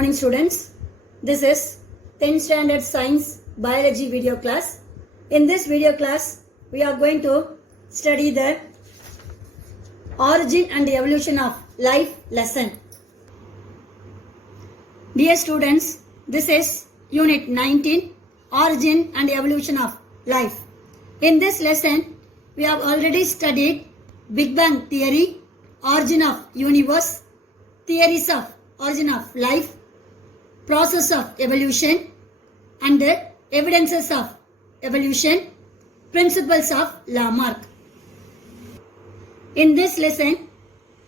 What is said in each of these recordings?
morning students. This is 10th standard science biology video class. In this video class we are going to study the origin and evolution of life lesson. Dear students, this is unit 19, origin and evolution of life. In this lesson we have already studied Big Bang theory, origin of universe, theories of origin of life, process of evolution and the evidences of evolution, principles of Lamarck. In this lesson,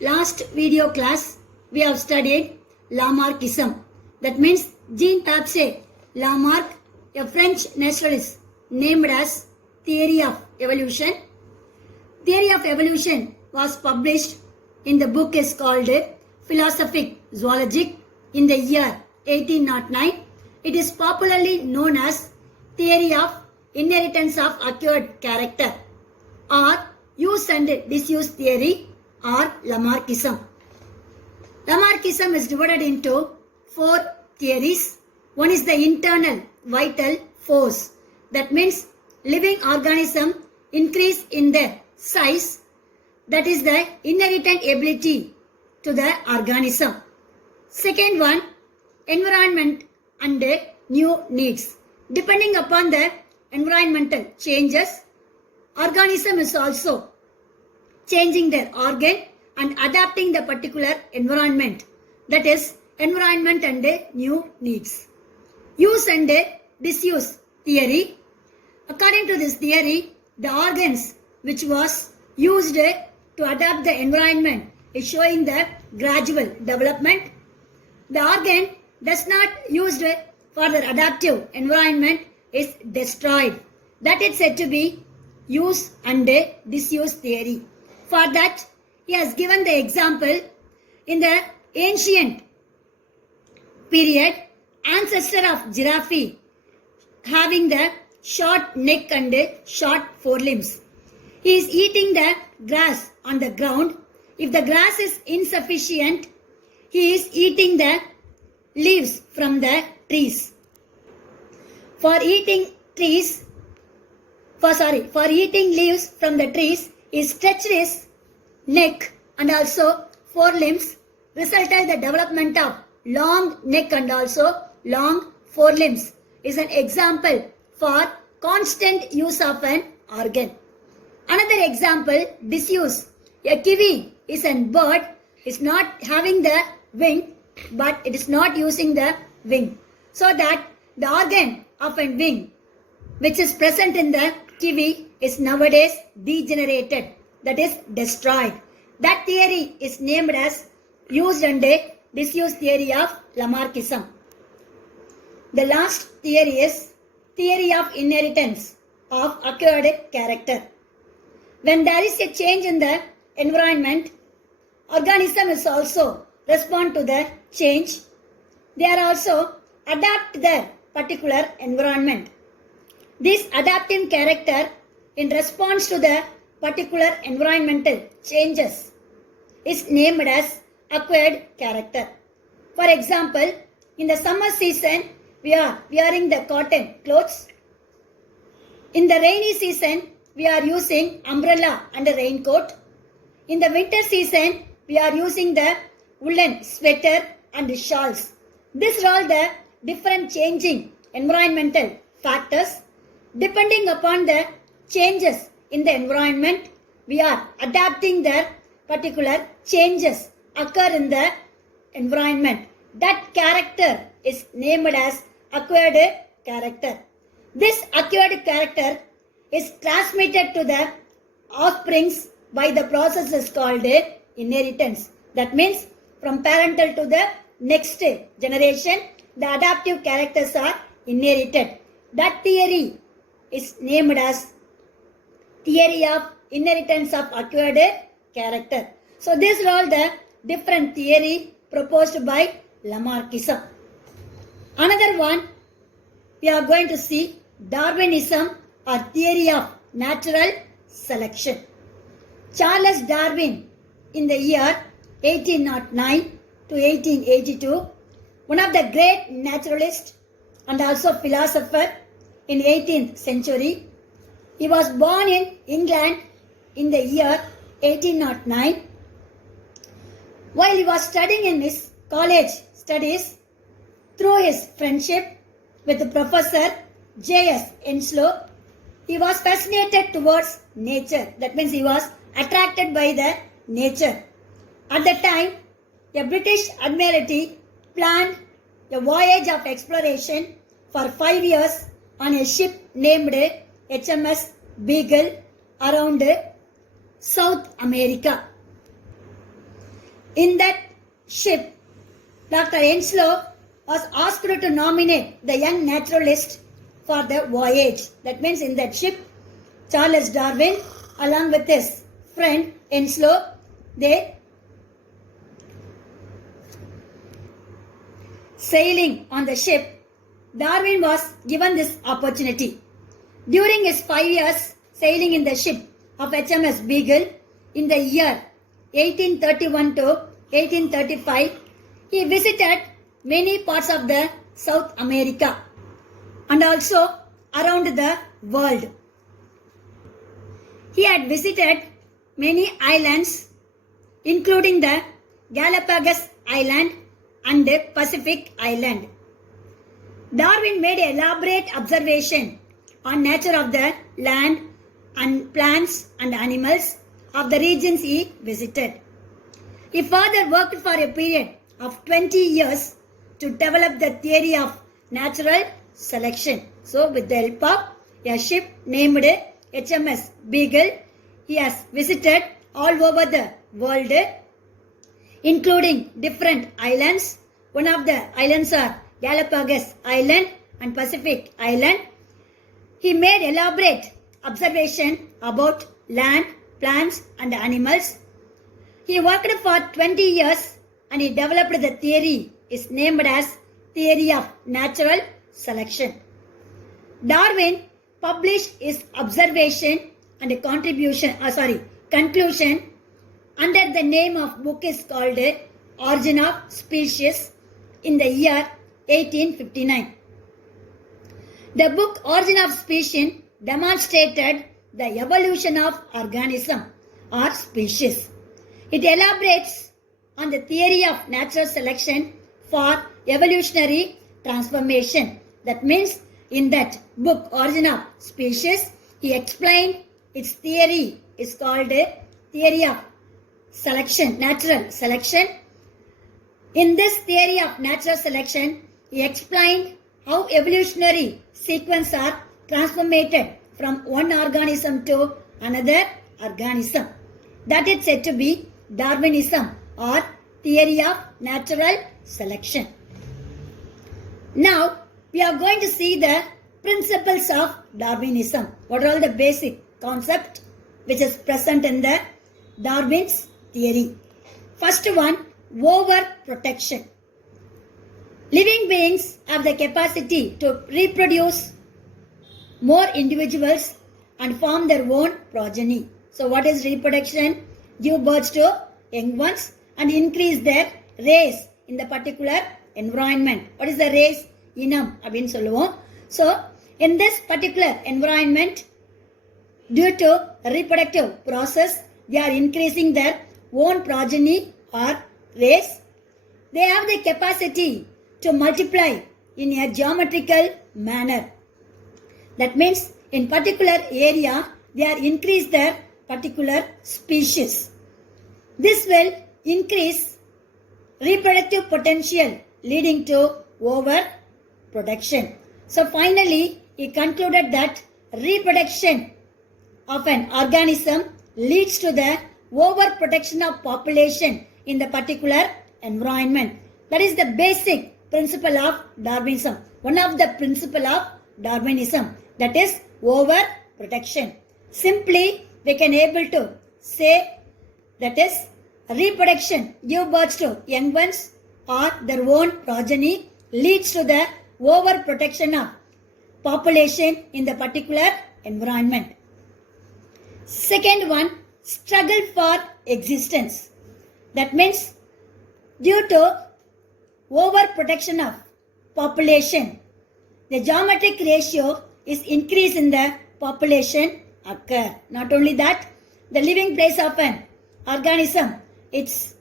last video class, we have studied Lamarckism. That means Jean-Baptiste Lamarck, a French naturalist, named as theory of evolution. Theory of evolution was published in the book is called Philosophic Zoologic in the year 1809. It is popularly known as theory of inheritance of acquired character or use and disuse theory or Lamarckism. Lamarckism is divided into four theories. One is the internal vital force. That means living organism increase in their size. That is the inherent ability to the organism. Second one, environment and new needs. Depending upon the environmental changes, organism is also changing their organ and adapting the particular environment. That is environment and new needs. Use and disuse theory. According to this theory, the organs which was used to adapt the environment is showing the gradual development. The organ does not used for the adaptive environment is destroyed. That is said to be use and disuse theory. For that, he has given the example in the ancient period, ancestor of giraffe having the short neck and short forelimbs. He is eating the grass on the ground. If the grass is insufficient, he is eating the leaves from the trees. For eating leaves from the trees, he stretched his neck and also forelimbs, resulted the development of long neck and also long forelimbs. Is an example for constant use of an organ. Another example, disuse. A kiwi is a bird, is not having the wing, but it is not using the wing. So that the organ of a wing which is present in the kiwi is nowadays degenerated, that is destroyed. That theory is named as used and disuse theory of Lamarckism. The last theory is theory of inheritance of acquired character. When there is a change in the environment, organism is also respond to the change. They are also adapt their particular environment. This adaptive character in response to the particular environmental changes is named as acquired character. For example, in the summer season, we are wearing the cotton clothes. In the rainy season, we are using umbrella and a raincoat. In the winter season, we are using the woolen sweater and shawls. These are all the different changing environmental factors. Depending upon the changes in the environment, we are adapting the particular changes occur in the environment. That character is named as acquired character. This acquired character is transmitted to the offsprings by the process is called inheritance. That means from parental to the next generation, the adaptive characters are inherited. That theory is named as theory of inheritance of acquired character. So these are all the different theory proposed by Lamarckism. Another one, we are going to see Darwinism or theory of natural selection. Charles Darwin in the year 1809 to 1882 one of the great naturalists and also philosopher in 18th century. He was born in England in the year 1809. While he was studying in his college studies, through his friendship with Professor J.S. Enslow, he was fascinated towards nature. That means he was attracted by the nature. At the time, a British Admiralty planned a voyage of exploration for 5 years on a ship named HMS Beagle around South America. In that ship, Dr. Enslow was asked to nominate the young naturalist for the voyage. That means in that ship, Charles Darwin along with his friend Enslow, they sailing on the ship. Darwin was given this opportunity. During his 5 years sailing in the ship of HMS Beagle in the year 1831 to 1835, he visited many parts of the South America and also around the world. He had visited many islands including the Galapagos Island and the Pacific Island. Darwin made elaborate observation on nature of the land and plants and animals of the regions he visited. He further worked for a period of 20 years to develop the theory of natural selection. So with the help of a ship named HMS Beagle, he has visited all over the world, including different islands. One of the islands are Galapagos Island and Pacific Island. He made elaborate observation about land, plants and animals. He worked for 20 years and he developed the theory is named as theory of natural selection. Darwin published his observation and conclusion under the name of book is called Origin of Species in the year 1859. The book Origin of Species demonstrated the evolution of organism or species. It elaborates on the theory of natural selection for evolutionary transformation. That means in that book Origin of Species, he explained its theory is called theory of selection, natural selection. In this theory of natural selection, he explained how evolutionary sequence are transformed from one organism to another organism. That is said to be Darwinism or theory of natural selection. Now, we are going to see the principles of Darwinism. What are all the basic concepts which is present in the Darwin's theory? First one, overprotection. Living beings have the capacity to reproduce more individuals and form their own progeny. So what is reproduction? Give birth to young ones and increase their race in the particular environment. What is the race? Inam அப்படின்னு சொல்லுவோம். So in this particular environment, due to reproductive process, they are increasing their own progeny or race. They have the capacity to multiply in a geometrical manner. That means in particular area, they are increase their particular species. This will increase reproductive potential leading to overproduction. So finally, he concluded that reproduction of an organism leads to the overprotection of population in the particular environment. That is the basic principle of Darwinism. One of the principle of Darwinism, that is overprotection. Simply, we can able to say that is reproduction, give birth to young ones or their own progeny leads to the overprotection of population in the particular environment. Second one, struggle for existence. That means due to overprotection of population. The geometric ratio is increase in the population occur. Not only that, the living place of an organism, it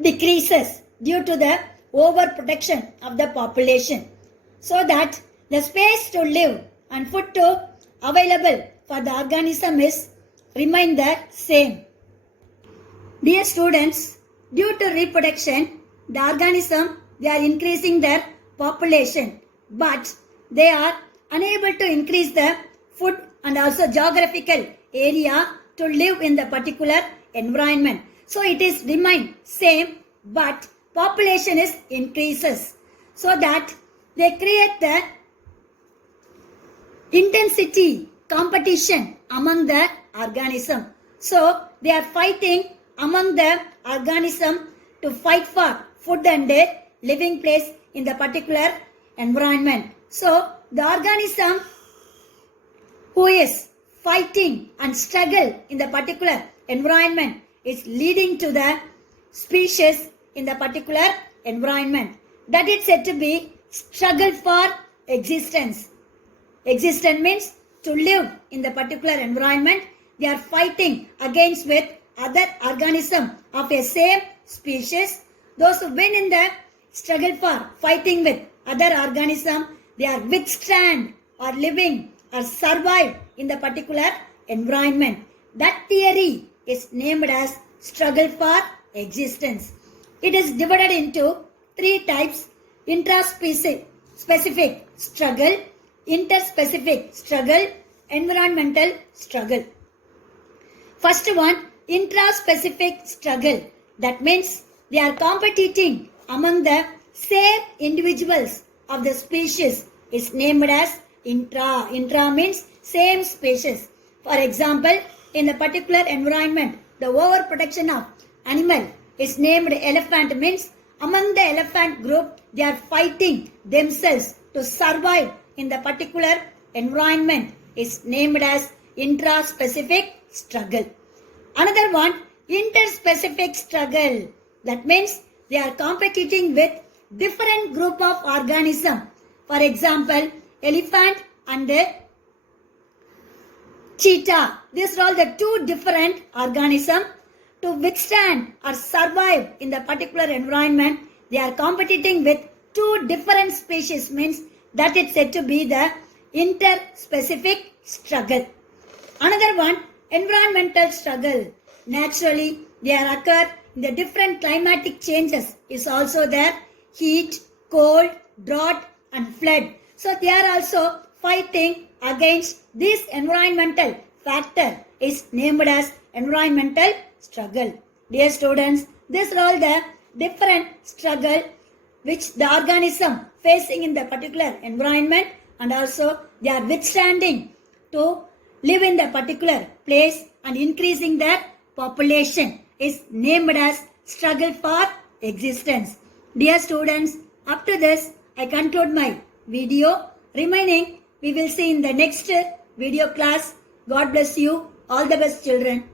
decreases due to the overprotection of the population, so that the space to live and food to available for the organism is remain the same. Dear students, due to reproduction, the organism, they are increasing their population, but they are unable to increase the food and also geographical area to live in the particular environment. So it is remain same, but population is increases, so that they create the intensity competition among the organism. So they are fighting among the organism to fight for food and living place in the particular environment. So the organism who is fighting and struggle in the particular environment is leading to the species in the particular environment. That is said to be struggle for existence. Existence means to live in the particular environment. They are fighting against with other organism of a same species. Those who win in the struggle for fighting with other organism, they are withstand or living or survive in the particular environment. That theory is named as struggle for existence. It is divided into three types: intraspecific struggle, interspecific struggle, environmental struggle. First one, intraspecific struggle. That means they are competing among the same individuals of the species is named as intra. Intra means same species. For example, in a particular environment, the overprotection of animal is named elephant, means among the elephant group, they are fighting themselves to survive in the particular environment is named as intraspecific struggle. Another one, interspecific struggle. That means they are competing with different group of organism. For example, elephant and cheetah. These are all the two different organisms. To withstand or survive in the particular environment, they are competing with two different species, means that it's said to be the interspecific struggle. Another one, environmental struggle. Naturally, they are occur in the different climatic changes is also there: heat, cold, drought and flood. So they are also fighting against this environmental factor is named as environmental struggle. Dear students, these are all the different struggle which the organism facing in the particular environment, and also they are withstanding to live in the particular place and increasing their population is named as struggle for existence. Dear students, up to this I conclude my video. Remaining we will see in the next video class. God bless you. All the best, children.